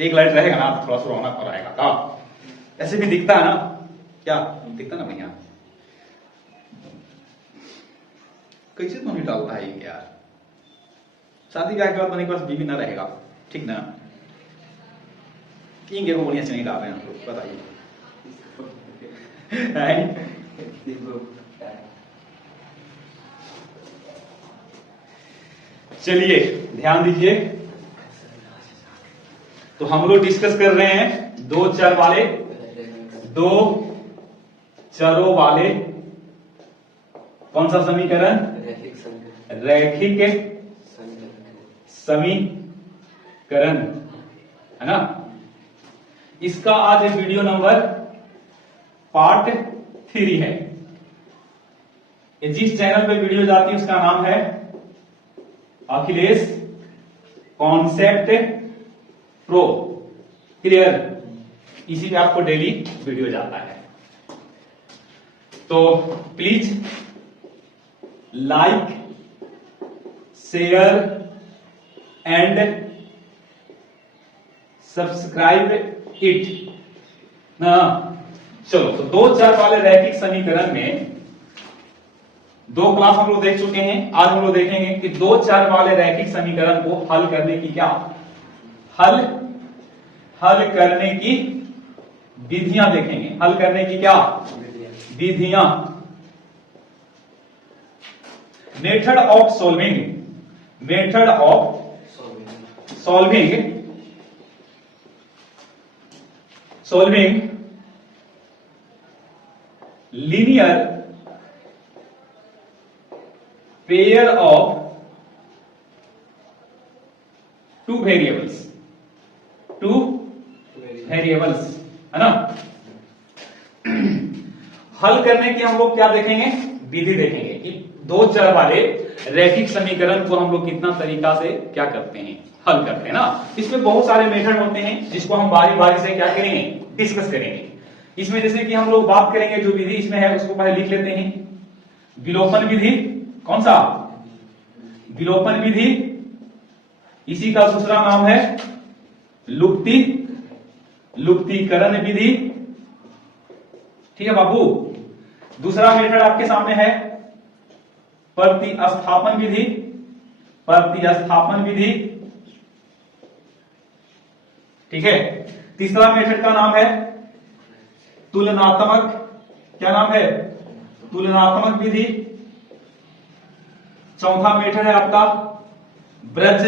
एक लाइट रहेगा ना तो थोड़ा सा रौनक हो रहेगा का ऐसे भी दिखता है ना, क्या दिखता ना भैया, कैसे तो नहीं डालता है ये यार। शादी ब्याह के बाद बने के पास बीवी ना रहेगा, ठीक ना, इंगे को बढ़िया से नहीं डाल रहे हैं हम लोग, बताइए। चलिए ध्यान दीजिए, तो हम लोग डिस्कस कर रहे हैं दो चरों वाले कौन सा समीकरण, रैखिक समीकरण, है ना। इसका आज वीडियो नंबर पार्ट 3 है। ये जिस चैनल पे वीडियो जाती है उसका नाम है अखिलेश कॉन्सेप्ट प्रो, क्लियर। इसी पे आपको डेली वीडियो जाता है, तो please like share and subscribe it ना। चलो, तो दो चर वाले रैखिक समीकरण में दो क्लास हम लोग देख चुके हैं। आज हम लोग देखेंगे कि दो चर वाले रैखिक समीकरण को हल करने की क्या हल करने की विधियां देखेंगे। हल करने की क्या विधियां, method of solving linear pair of two variables, है ना। हल करने की हम लोग क्या देखेंगे, विधि देखेंगे कि दो चर वाले रैखिक समीकरण को हम लोग कितना तरीका से क्या करते हैं, हल करते हैं ना। इसमें बहुत सारे मेथड होते हैं जिसको हम बारी बारी से क्या करेंगे, डिस्कस करेंगे। इसमें जैसे कि हम लोग बात करेंगे, जो विधि इसमें है उसको पहले लिख लेते हैं। विलोपन विधि, कौन सा विलोपन विधि, इसी का दूसरा नाम है लुप्तीकरण विधि, ठीक है बाबू। दूसरा मेथड आपके सामने है प्रतिस्थापन विधि, ठीक है। तीसरा मेथड का नाम है तुलनात्मक, क्या नाम है, तुलनात्मक विधि। चौथा मेथड है आपका ब्रज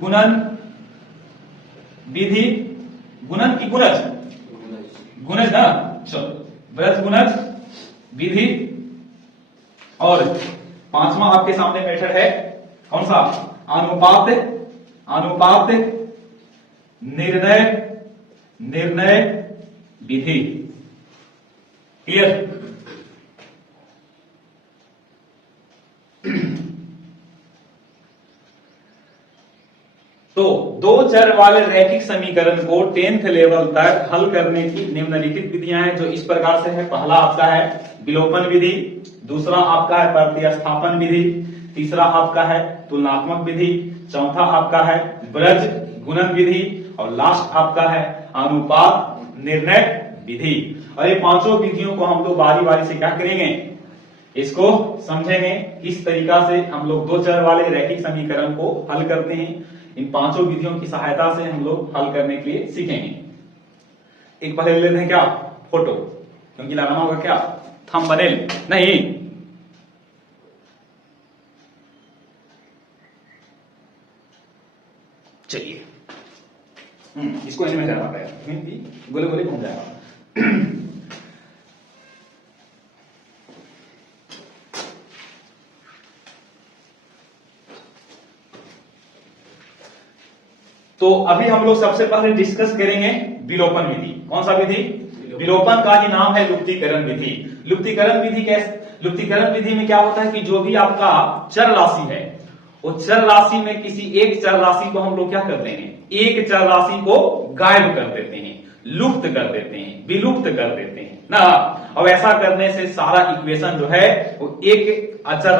गुणन विधि, गुणन की गुणज ना, चलो ब्रज गुणज विधि। और पांचवा आपके सामने मेथड है कौन सा, अनुपात निर्णय विधि, क्लियर। तो दो चर वाले रैखिक समीकरण को 10th लेवल तक हल करने की निम्नलिखित विधियां हैं, जो इस प्रकार से है। पहला आपका है विलोपन विधि, दूसरा आपका है प्रतिस्थापन विधि, तीसरा आपका है तुलनात्मक विधि, चौथा आपका है ब्रज गुणन विधि, और लास्ट आपका है अनुपात निर्णय विधि। और ये पांचों विधियों को हम लोग बारी बारी से क्या करेंगे, इसको समझेंगे किस तरीका से हम लोग दो चर वाले रैखिक समीकरण को हल करते हैं। इन पांचों विधियों की सहायता से हम लोग हल करने के लिए सीखेंगे। एक पहले ले लेते हैं क्या, फोटो, क्योंकि लगाना होगा क्या, थंबनेल नहीं। चलिए इसको इनमें जाना पड़ेगा, गोले गोले घूम जाएगा। तो अभी हम लोग सबसे पहले डिस्कस करेंगे विलोपन विधि। कौन सा विधि, विलोपन का ही नाम है लुप्तीकरण विधि। लुप्तीकरण विधि में क्या होता है कि जो भी आपका चर राशि है, वो चर राशि में किसी एक चर राशि को हम लोग क्या करते हैं, एक चर राशि को गायब कर देते हैं, लुप्त कर देते हैं, विलुप्त कर देते हैं ना। अब ऐसा करने से सारा इक्वेशन जो है वो एक चर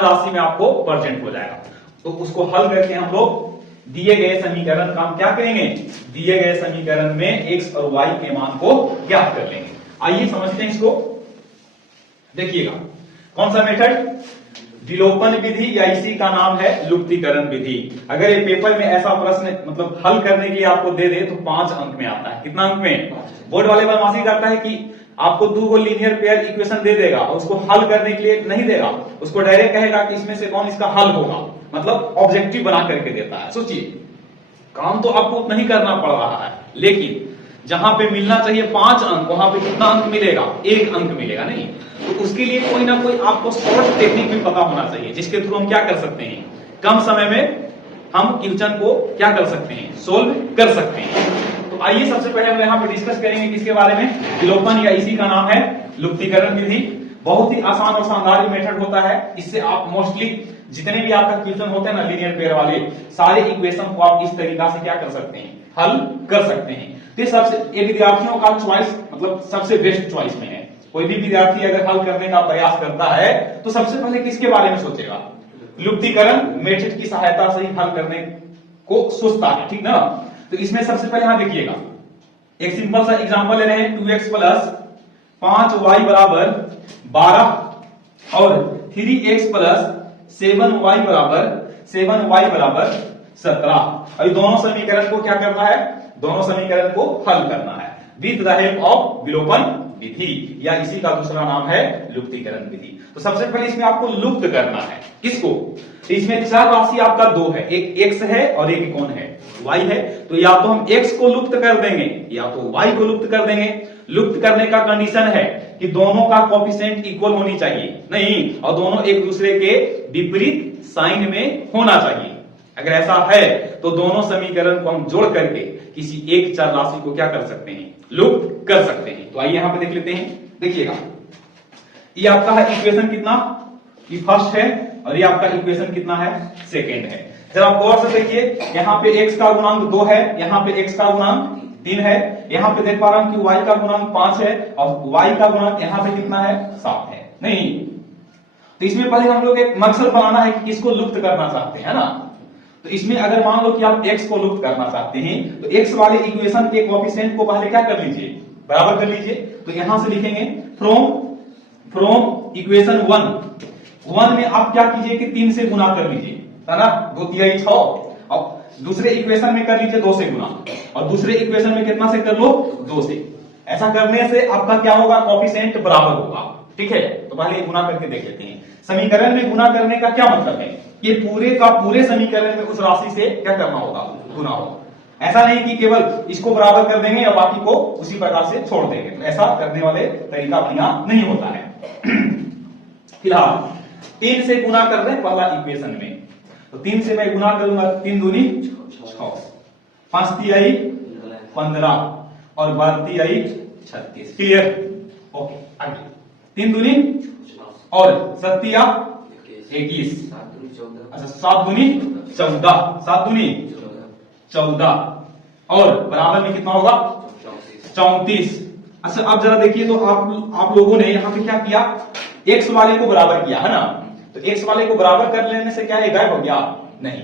राशि में आपको प्रेजेंट हो जाएगा। तो उसको हल करके हम लोग दिए गए समीकरण का हम क्या करेंगे, दिए गए समीकरण में x और y के मान को ज्ञात कर लेंगे। आइए समझते हैं इसको। देखिएगा कौन सा मेथड, विलोपन विधि या इसी का नाम है लुप्तीकरण विधि। अगर ये पेपर में ऐसा प्रश्न मतलब हल करने के लिए आपको दे दे तो 5 अंक में आता है। कितना अंक में? बोर्ड वाले बदमाशी करता है कि आपको 2 लीनियर पेयर इक्वेशन दे देगा और उसको हल करने के लिए नहीं देगा, उसको डायरेक्ट कहेगा कि इसमें से कौन इसका हल होगा, मतलब ऑब्जेक्टिव बना करके देता है। सोचिए काम तो आपको उतना ही करना पड़ रहा है, लेकिन जहां पे मिलना चाहिए 5 अंक वहां पे कितना अंक मिलेगा, 1 अंक मिलेगा। नहीं तो उसके लिए कोई ना कोई आपको शॉर्ट टेक्निक भी पता होना चाहिए जिसके थ्रू हम क्या कर सकते हैं, कम समय में हम क्वेश्चन को क्या कर सकते हैं, सोल्व कर सकते हैं। तो आइए सबसे पहले हम यहाँ पे डिस्कस करेंगे किसके बारे में, विलोपन या इसी का नाम है लुप्तीकरण विधि। बहुत ही आसान और शानदार मेथड होता है। इससे आप मोस्टली जितने भी आपका क्वेश्चन होते हैं ना लीनियर पेयर वाले, सारे इक्वेशन को आप इस तरीका से क्या कर सकते हैं, हल कर सकते हैं। तो सबसे ये विद्यार्थियों का चॉइस मतलब सबसे बेस्ट चॉइस में है। कोई भी विद्यार्थी अगर हल करने का प्रयास करता है तो सबसे पहले किसके बारे में सोचेगा, लुप्तीकरण मेथड की सहायता से ही हल करने को सोचता है, ठीक ना। तो इसमें सबसे पहले यहां देखिएगा एक सिंपल सा एग्जांपल ले रहे हैं, 2x प्लस 5y बराबर 12 और 3x प्लस 7y बराबर 17। अभी दोनों समीकरण को क्या करना है, दोनों समीकरण को हल करना है विद द हेल्प ऑफ विलोपन विधि या इसी का दूसरा नाम है लुप्तीकरण विधि। तो सबसे पहले इसमें आपको लुप्त करना है किसको, तो इसमें 4 राशि आपका 2 है, एक x है और एक कौन है, y है। तो या तो हम x को लुप्त कर देंगे या तो y को लुप्त कर देंगे। लुप्त करने का कंडीशन है कि दोनों का कोएफिशिएंट इक्वल होनी चाहिए, नहीं और दोनों एक दूसरे के विपरीत साइन में होना चाहिए। अगर ऐसा है तो दोनों समीकरण को हम जोड़ करके किसी एक चर राशि को क्या कर सकते हैं, लुप्त कर सकते हैं। तो आइए यहां पे देख लेते हैं। देखिएगा ये आपका है इक्वेशन कितना, ये फर्स्ट है और ये आपका इक्वेशन कितना है, सेकेंड है। जरा आप गौर से देखिए, यहाँ पे x का गुणांक 2 है, यहाँ पे x का गुणांक 3 है, यहाँ पे देख पा रहा हूं कि y का गुणांक 5 है और y का गुणांक यहाँ पे कितना है, 7 है। नहीं तो इसमें पहले हम लोग एक मकसद बनाना है कि किसको लुप्त करना चाहते हैं ना। तो इसमें अगर मान लो कि आप x को लुप्त करना चाहते हैं तो x वाले इक्वेशन के कोएफिशिएंट को पहले क्या कर लीजिए, बराबर कर लीजिए। तो यहां से लिखेंगे फ्रॉम इक्वेशन 1 में आप क्या कीजिए कि 3 से गुना कर लीजिए, है ना, 2 3 6 और दूसरे इक्वेशन में कर लीजिए 2 से गुना और दूसरे इक्वेशन में कितना से कर लो, 2 से। ऐसा करने से आपका क्या होगा, कोएफिशिएंट बराबर होगा, ठीक है। तो पहले गुना करके देख लेते हैं। समीकरण में गुना करने का क्या मतलब है, ये पूरे का पूरे समीकरण में उस राशि से क्या करना होगा, गुना होगा। ऐसा नहीं कि केवल इसको बराबर कर देंगे और बाकी को उसी प्रकार से छोड़ देंगे, तो ऐसा करने वाले तरीका अपना नहीं होता है। फिलहाल 3 से गुना कर रहे हैं पहला इक्वेशन में, तो 3 से मैं गुना करूंगा, 3 दूनी 6, 5 तिहाई 15 और 12 तिहाई 36। Clear, okay. आगे 3 दूनी और 7 तिया 21, अच्छा 7 दूनी 14, 7 दूनी 14 और बराबर में कितना होगा, 34। अच्छा अब जरा देखिए तो आप लोगों ने यहाँ पे क्या किया, x वाले को बराबर किया है ना। तो x वाले को बराबर कर लेने से क्या है, गायब हो गया, नहीं।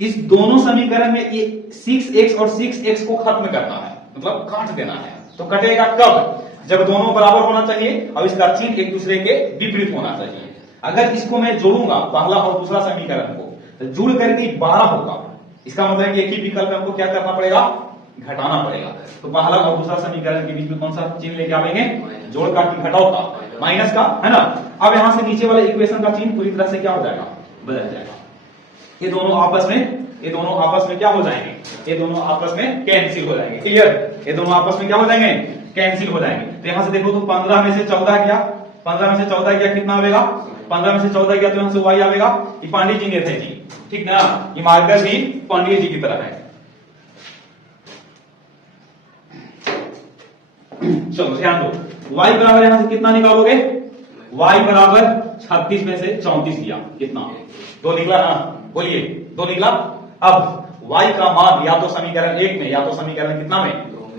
इस दोनों समीकरण में ये 6x और 6x को खत्म करना है, मतलब काट देना है। तो कटेगा कब, जब दोनों बराबर होना चाहिए और इसका चिन्ह एक दूसरे के विपरीत होना चाहिए। अगर इसको मैं जोड़ूंगा पहला और दूसरा समीकरण को तो जुड़ करके 12 होगा, इसका मतलब कि एक ही विकल्प हमको क्या करना पड़ेगा, घटाना पड़ेगा। तो पहला और दूसरा समीकरण के बीच में कौन सा चिन्ह लेके आवेंगे, जोड़ का कि घटाओ का, माइनस का, है ना। अब यहां से नीचे वाले इक्वेशन का चिन्ह पूरी तरह से क्या हो जाएगा, बदल जाएगा। ये दोनों आपस में क्या हो जाएंगे, ये दोनों आपस में कैंसिल हो जाएंगे। क्लियर, ये दोनों आपस में क्या हो जाएंगे, कैंसिल हो जाएंगे। तो यहां से देखो तो 15 में से 14 गया, 15 में से 14 गया, कितना आवेगा, 15 में से 14 गया तो यहां से y आवेगा। ये पांडे जी ने थे जी, ठीक ना, ये मार्कर भी पांडे जी की तरह है। चलो ध्यान दो, y बराबर यहां से कितना निकालोगे, y बराबर 36 में से 34 दिया, कितना, 2 निकला ना, बोलिए 2 निकला। अब y का मान या तो समीकरण 1 में या तो समीकरण कितना में,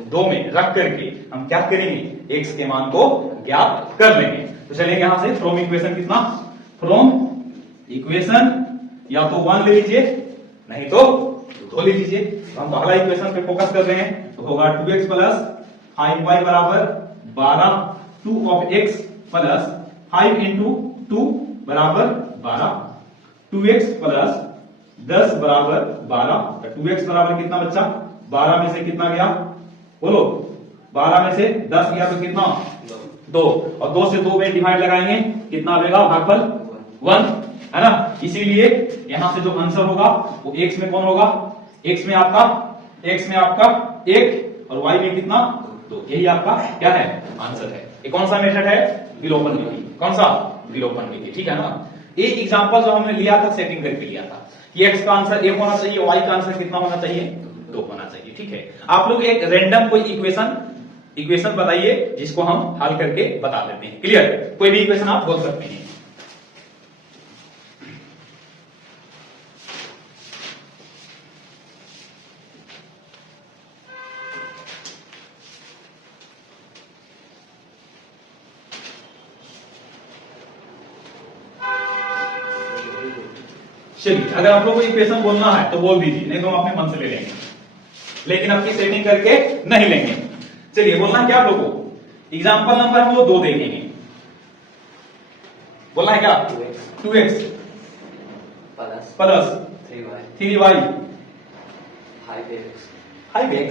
2 में रख करके हम क्या करेंगे, x के मान को ज्ञात कर लेंगे। तो चलेंगे यहां से फ्रॉम इक्वेशन कितना, फ्रॉम इक्वेशन या तो 1 ले लीजिए नहीं तो 2 धो लीजिए। तो हम पहला इक्वेशन पे फोकस कर रहे हैं, तो होगा 2x प्लस 5y बराबर 12, 2 ऑफ x प्लस 5 इंटू 2 बराबर 12, 2x प्लस 10 बराबर 12, 2x बराबर कितना बच्चा, 12 में से कितना गया बोलो, 12 में से 10 गया तो कितना 2, और 2 से 2 में डिवाइड लगाएंगे कितना आएगा भागफल 1, है ना। इसीलिए यहां से जो आंसर होगा वो x में कौन होगा, x में आपका 1 और y में कितना 2, यही आपका क्या है आंसर है। ये कौन सा मेथड है, विलोपन विधि। कौन सा, विलोपन विधि, ठीक है ना। ये एग्जांपल जो हमने लिया था सेटिंग करके लिया था कि x का आंसर 1 होना चाहिए, y का आंसर कितना होना चाहिए 2 होना चाहिए, ठीक है। आप लोग एक रैंडम कोई इक्वेशन बताइए जिसको हम हल करके बता देते हैं। क्लियर, कोई भी इक्वेशन आप बोल सकते हैं। चलिए, अगर आप लोग को इक्वेशन बोलना है तो बोल दीजिए, नहीं तो हम अपने मन से ले लेंगे, लेकिन अपनी सेटिंग करके नहीं लेंगे। चलिए, बोलना क्या आप लोगों को, एग्जाम्पल नंबर हम लोग 2 देखेंगे। बोलना है क्या, 2x प्लस 3y 5x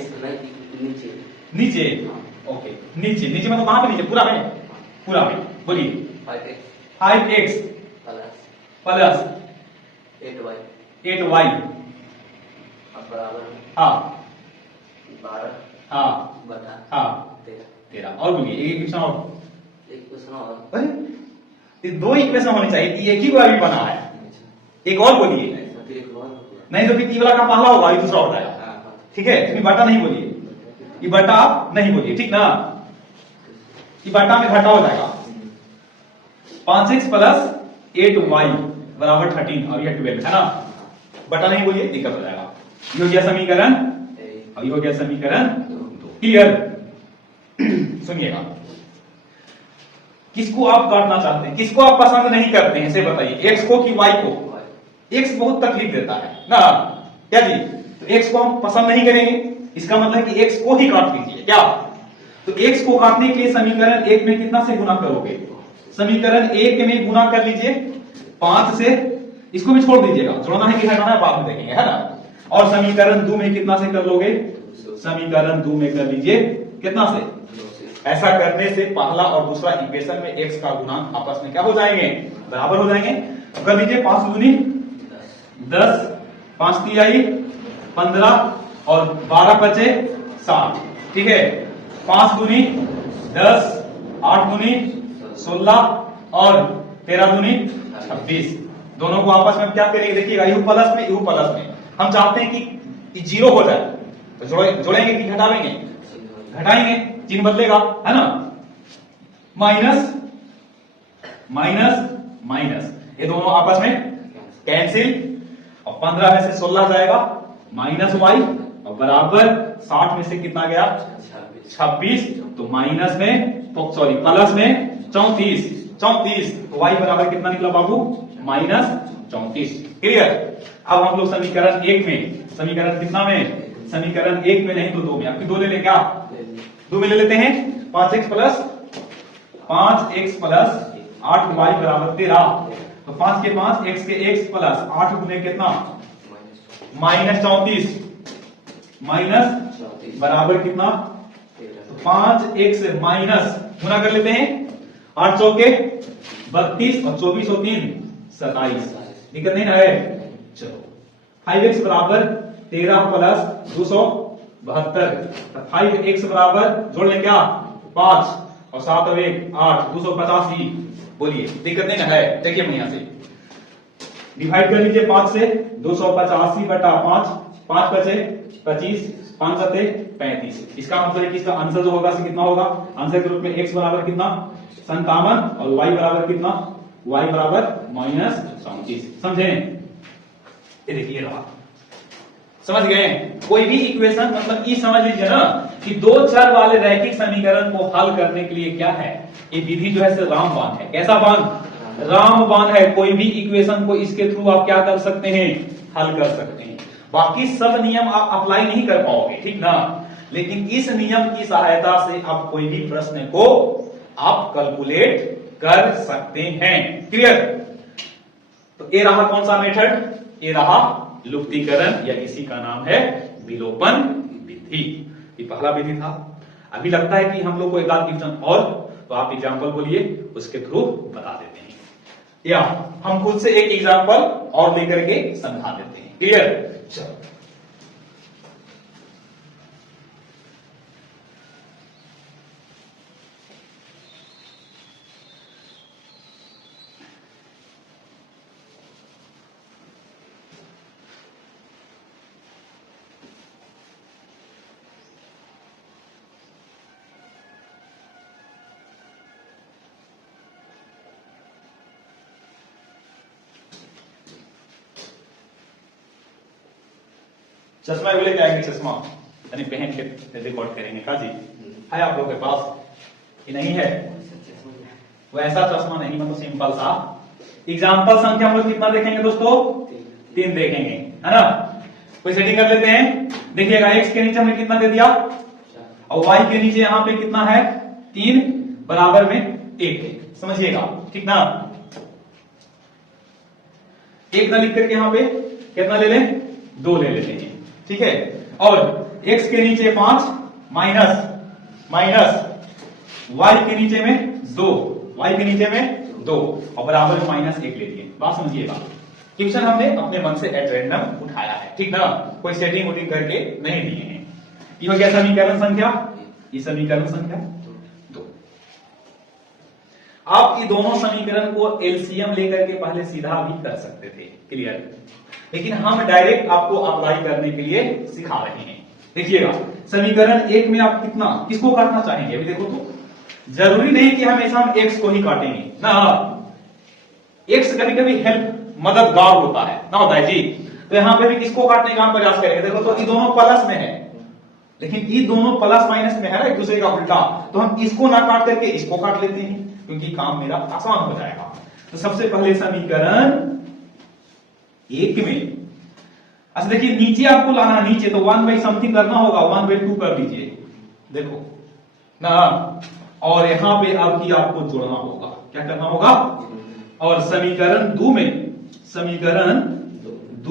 नीचे, ओके नीचे मतलब कहां पे नीचे, पूरा में बोलिए 5x प्लस 8y बराबर हाँ 12 हाँ बटा हाँ 13। और बोलिए एक इक्वेशन और, अरे ये 2 इक्वेशन होनी चाहिए, एक ही को अभी बना है, एक और बोलिए, नहीं तो फिर ई वाला का पहला होगा, ये दूसरा होता है, ठीक है। तुम्हें बटा नहीं बोलिए, ये बटा आप नहीं बोलिए, ठीक ना, ये बटा में घटा हो जाएगा। 5x प्लस 8y बराबर 13 और यह 12 है ना, बटा नहीं बोलिए दिक्कत हो जाएगा। ये हो गया समीकरण, और ये हो गया समीकरण 2। क्लियर, सुनिएगा, किसको आप काटना चाहते हैं, किसको आप पसंद नहीं करते हैं, इसे बताइए, x को कि y को। x बहुत तकलीफ देता है ना, क्या जी, तो x को हम पसंद नहीं करेंगे, इसका मतलब है कि x को ही काट लीजिए क्या। तो x को काटने के लिए समीकरण 1 में कितना से गुना करोगे, समीकरण 1 में गुना कर लीजिए 5 से, इसको भी छोड़ दीजिएगा, जोड़ना है कि हटाना है बाद में देखेंगे, है ना। और समीकरण 2 में कितना से कर लोगे, समीकरण 2 में कर लीजिए कितना से, ऐसा करने से पहला और दूसरा इक्वेशन में x का गुणांक आपस में क्या हो जाएंगे, बराबर हो जाएंगे। तो कर लीजिए 5 दूनी 10, 5 तिहाई 15 और 12 बचे 60, ठीक है। 5 दूनी 10, 8 दूनी 16 और 13 दूनी 26, दोनों को आपस में क्या करेंगे, देखिएगा यू प्लस में हम चाहते हैं कि जीरो हो जाए, तो जोड़ेंगे कि घटाएंगे, घटाएंगे, चिन्ह बदलेगा, है ना। माइनस माइनस माइनस, ये दोनों आपस में कैंसिल, और 15 में से 16 जाएगा माइनस वाई, और बराबर 60 में से कितना गया 26, तो माइनस में तो सॉरी प्लस में 34, तो वाई बराबर कितना निकला बाबू, माइनस 34। क्लियर। अब हम लोग समीकरण 1 में, समीकरण कितना में, समीकरण 1 में नहीं तो 2 में, आपकी 2 ले लें क्या, 2 में ले लेते हैं। 5x प्लस 8y बराबर 13, तो 5 के 5 x के x प्लस 8 गुने कितना माइनस 34, माइनस बराबर कितना, तो 5x माइनस गुना कर लेते हैं, 8 चौके 32 और 24 और 3 27, दिक्कत नहीं है। चलो 5x बराबर 13 प्लस 272, 5x बराबर जोड़ लें क्या 5 और 7 और 1 8, 285, बोलिए दिक्कत नहीं है। देखिए हम यहां से डिवाइड कर लीजिए 5 से, 285 बटा 5, 5 बचे 25, 5 सते 35, इसका मतलब है कि इसका आंसर जो होगा कितना होगा, आंसर के रूप में x बराबर कितना 57 और y बराबर कितना, y बराबर माइनस 34। समझे, ये देखिए रहा, समझ गए। कोई भी इक्वेशन मतलब ये समझ लीजिए ना कि 2 चर वाले रैखिक समीकरण को हल करने के लिए क्या है, ये विधि जो है रामबाण है। कैसा बाण, रामबाण है। कोई भी इक्वेशन को इसके थ्रू आप क्या कर सकते हैं, हल कर सकते हैं। बाकी सब नियम आप अप्लाई नहीं कर पाओगे, ठीक ना। लेकिन इस नियम की सहायता से आप कोई भी प्रश्न को आप कैलकुलेट कर सकते हैं। क्लियर। तो ये रहा कौन सा मेथड, ये रहा लुप्तीकरण, या इसी का नाम है विलोपन विधि। ये पहला विधि था। अभी लगता है कि हम लोग को एक आध क्वेश्चन और, तो आप एग्जाम्पल बोलिए, उसके थ्रू बता देते हैं, या हम खुद से एक एग्जाम्पल और लेकर के समझा देते हैं। क्लियर। चलो चश्मा वो लेके आएंगे, चश्मा यानी पहन के रिकॉर्ड करेंगे। का जी है आप लोग के पास? ये नहीं है, वो ऐसा चश्मा नहीं, मतलब सिंपल सा। एग्जाम्पल संख्या हम लोग कितना देखेंगे दोस्तों? 3 देखेंगे, है ना। कोई सेटिंग कर लेते हैं। देखिएगा x के नीचे हमने कितना दे दिया, और y के नीचे यहाँ पे कितना है, 3 बराबर में 1। समझिएगा, ठीक ना। 1 ना लिख करके यहाँ पे कितना ले लें, 2 ले लेते हैं, ठीक है। और x के नीचे 5 माइनस y के नीचे में 2, y के नीचे में 2, और बराबर में -1 ले लिए। बात समझिएगा। क्वेश्चन हमने अपने मन से एट रैंडम उठाया है, ठीक ना, कोई सेटिंग वोटिंग करके नहीं दिए हैं। ये हो गया समीकरण संख्या, ये समीकरण संख्या 2। आप ये दोनों समीकरण को एलसीएम लेकर के पहले सीधा भी कर सकते थे। क्लियर। लेकिन हम डायरेक्ट आपको अप्लाई करने के लिए सिखा रहे हैं। देखिएगा, समीकरण 1 में आप किसको काटना चाहेंगे? अभी देखो तो जरूरी नहीं कि हमेशा हम x को ही काटेंगे ना। x कभी कभी हेल्प, मददगार होता है ना, होता है जी। तो यहां पे भी किसको काटने का हम प्रयास करेंगे? देखो तो ये दोनों प्लस में है, लेकिन ये दोनों प्लस माइनस में है ना, एक दूसरे का उल्टा। तो हम इसको ना काट करके इसको काट लेते हैं, क्योंकि काम मेरा आसान हो जाएगा। तो सबसे पहले समीकरण 1 में, अच्छा देखिए नीचे आपको लाना, नीचे तो 1/समथिंग करना होगा, 1/2 कर लीजिए, देखो ना। और यहां पे अब आपको जोड़ना होगा, क्या करना होगा? और समीकरण 2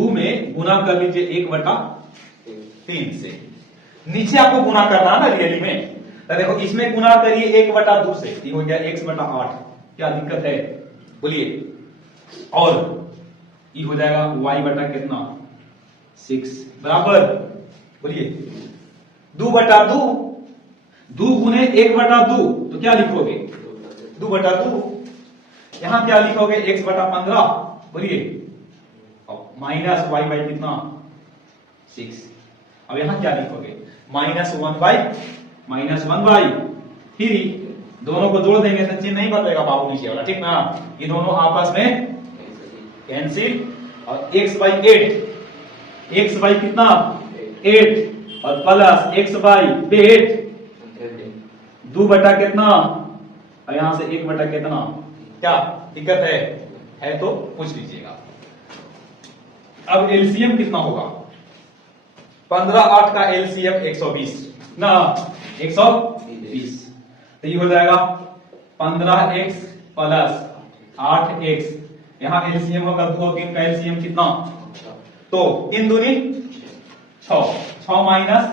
में गुना कर लीजिए 1/3 से। नीचे आपको गुना करना है ना रियली में, तो देखो इसमें गुना करिए 1/2 से, ये हो गया x/8। क्या दिक्कत है बोलिए? और ये हो जाएगा y बटा कितना, 6 बराबर, बोलिए 2/2, 2 गुने 1/2, तो क्या लिखोगे? 2/2। यहां क्या लिखोगे? x/15, बोलिए, और माइनस y बाई कितना, 6। अब यहां क्या लिखोगे? -1/, फिर दोनों को जोड़ देंगे, सच्ची नहीं बदलेगा बाबू नीचे वाला, ठीक ना। ये दोनों आपस में कैंसिल, और x/8, x बाई कितना, 8, और प्लस x/8, 2 बटा कितना, और यहां से 1 बटा कितना। क्या दिक्कत है तो पूछ लीजिएगा। अब एलसीएम कितना होगा? 15/8 का एलसीएम 120 ना, 120। तो ये हो जाएगा 15x प्लस 8x, यहां एलसीएम होगा 2 3 का एलसीएम कितना, तो 3 दूनी 6, 6 माइनस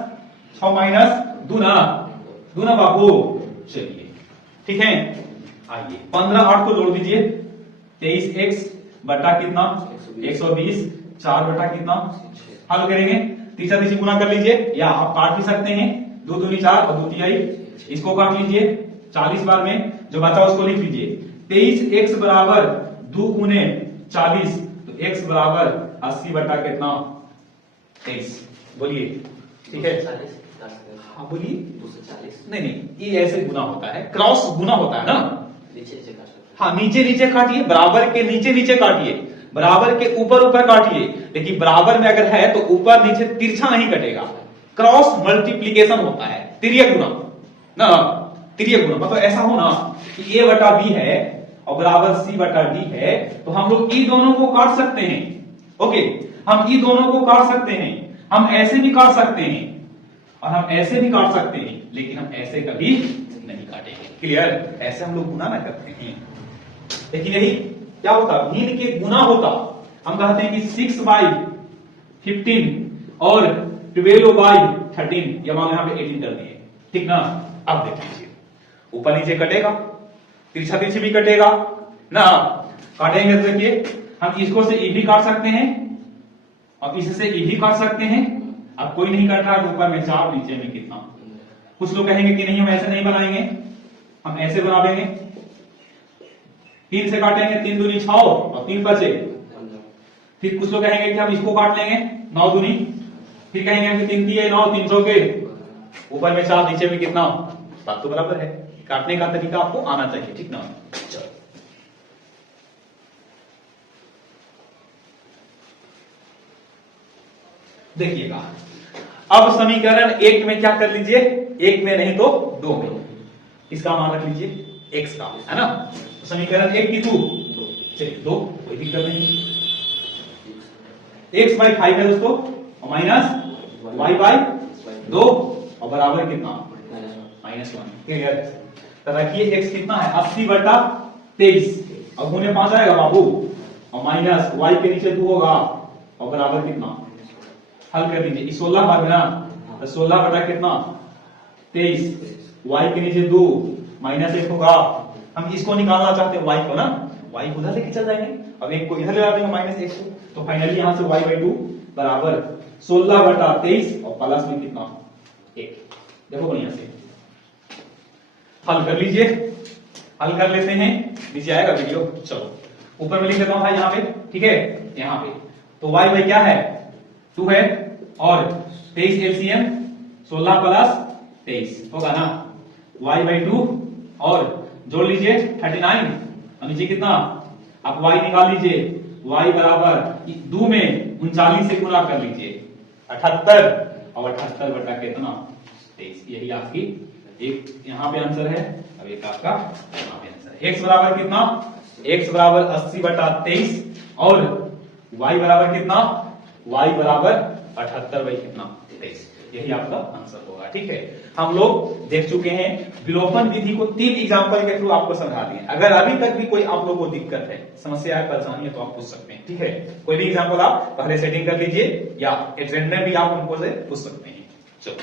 2 ना बाबू। चलिए ठीक है, आइए 15/8 को जोड़ दीजिए, 23x बटा कितना, 120, 4 बटा कितना, हल करेंगे, तीसरा तीसरी गुना कर लीजिए, या आप काट भी सकते हैं, 2 दूनी 4 और 2 तिहाई, इसको काट लीजिए 40 बार में, जो बचा उसको लिख लीजिए। 23x बराबर 2 गुने 40, तो x बराबर 80 बटा कितना, 23। बोलिए ठीक है, हाँ बोलिए। 240 नहीं, ये ऐसे गुना होता है, क्रॉस गुना होता है ना, हाँ नीचे नीचे काटिए, बराबर के नीचे नीचे काटिए, बराबर के ऊपर ऊपर काटिए, लेकिन बराबर में अगर है तो ऊपर नीचे तिरछा नहीं कटेगा, क्रॉस मल्टीप्लीकेशन होता है, तिर्यक गुना ना, तिर्यक गुना मतलब ऐसा हो ना कि a बटा b है और बराबर c बटा d है, तो हम लोग ई दोनों को काट सकते हैं। ओके, हम इन दोनों को काट सकते हैं, हम ऐसे भी काट सकते हैं और हम ऐसे भी काट सकते हैं, लेकिन हम ऐसे कभी नहीं काटेंगे। क्लियर? ऐसे हम लोग गुना ना करते हैं, लेकिन यही क्या होता, भिन्न के गुना होता। हम कहते हैं कि 6/15 और 12/13, या मान लो यहाँ पे 18 कर दिए, ठीक ना। अब देख लीजिए, ऊपर नीचे कटेगा, तिरछा तिरछी भी कटेगा ना। काटेंगे तो देखिए, हम इसको से ई भी काट सकते हैं और इससे ई भी काट सकते हैं। अब कोई नहीं काट रहा तो ऊपर में 4, नीचे में कितना। कुछ लोग कहेंगे कि नहीं हम ऐसे नहीं बनाएंगे, हम ऐसे बना देंगे। 3 से काटेंगे, 3 दूनी 6 और 3 बचे। फिर कुछ लोग कहेंगे कि हम इसको काट लेंगे, 9 दूनी, फिर कहेंगे कि 3 3 9, 300 के ऊपर में 4, नीचे में कितना। बात तो बराबर है, काटने का तरीका आपको आना चाहिए, ठीक ना। चलो देखिएगा, अब समीकरण 1 में क्या कर लीजिए, 1 में नहीं तो 2 में इसका मान रख लीजिए x का, है ना। तो समीकरण 1 की 2, चलिए 2, कोई दिक्कत नहीं। x/5 है दोस्तों, और माइनस y/2 और बराबर कितना, -1। क्लियर? तो रखिए x कितना है, 80/23 और गुने 5 आएगा बाबू, और माइनस y के नीचे 2 होगा और बराबर कितना। हल कर दीजिए, 16 बार ना, तो 16 बटा कितना 23, y के नीचे 2 -1 होगा। हम इसको निकालना चाहते हैं y को ना, y उधर लेके चल जाएंगे, अब एक को इधर ले जाते हैं -1 को, तो फाइनली यहां से y/2 बराबर 16/23 और प्लस में कितना 1। देखो बढ़िया से हल कर लीजिए, हल कर लेते हैं, नीचे आएगा वीडियो। चलो ऊपर में लिख देता हूं भाई यहाँ पे, ठीक है। यहाँ पे तो y भाई क्या है, 2 है और 23 एलसीएम 16 प्लस 23 होगा ना, y/2 और जोड़ लीजिए 39 और नीचे कितना, आप y निकाल लीजिए, y बराबर 2 में 39 से गुणा कर लीजिए 78 और 78 बटा कितना 23। यही आपकी एक यहाँ पे आंसर है, अब एक आपका यहाँ पे आंसर है। x बराबर कितना, x बराबर 80/23 और y बराबर कितना, y बराबर 78/23। यही आपका आंसर होगा, ठीक है। हम लोग देख चुके हैं विलोपन विधि को 3 एग्जांपल के थ्रू आपको समझा दिए। अगर अभी तक भी कोई आप लोग को दिक्कत है, समस्या है, परेशानी है, तो आप पूछ सकते हैं, ठीक है। कोई भी एग्जांपल आप पहले सेटिंग कर लीजिए या एट रैंडम भी आप उनको से पूछ सकते हैं। चलो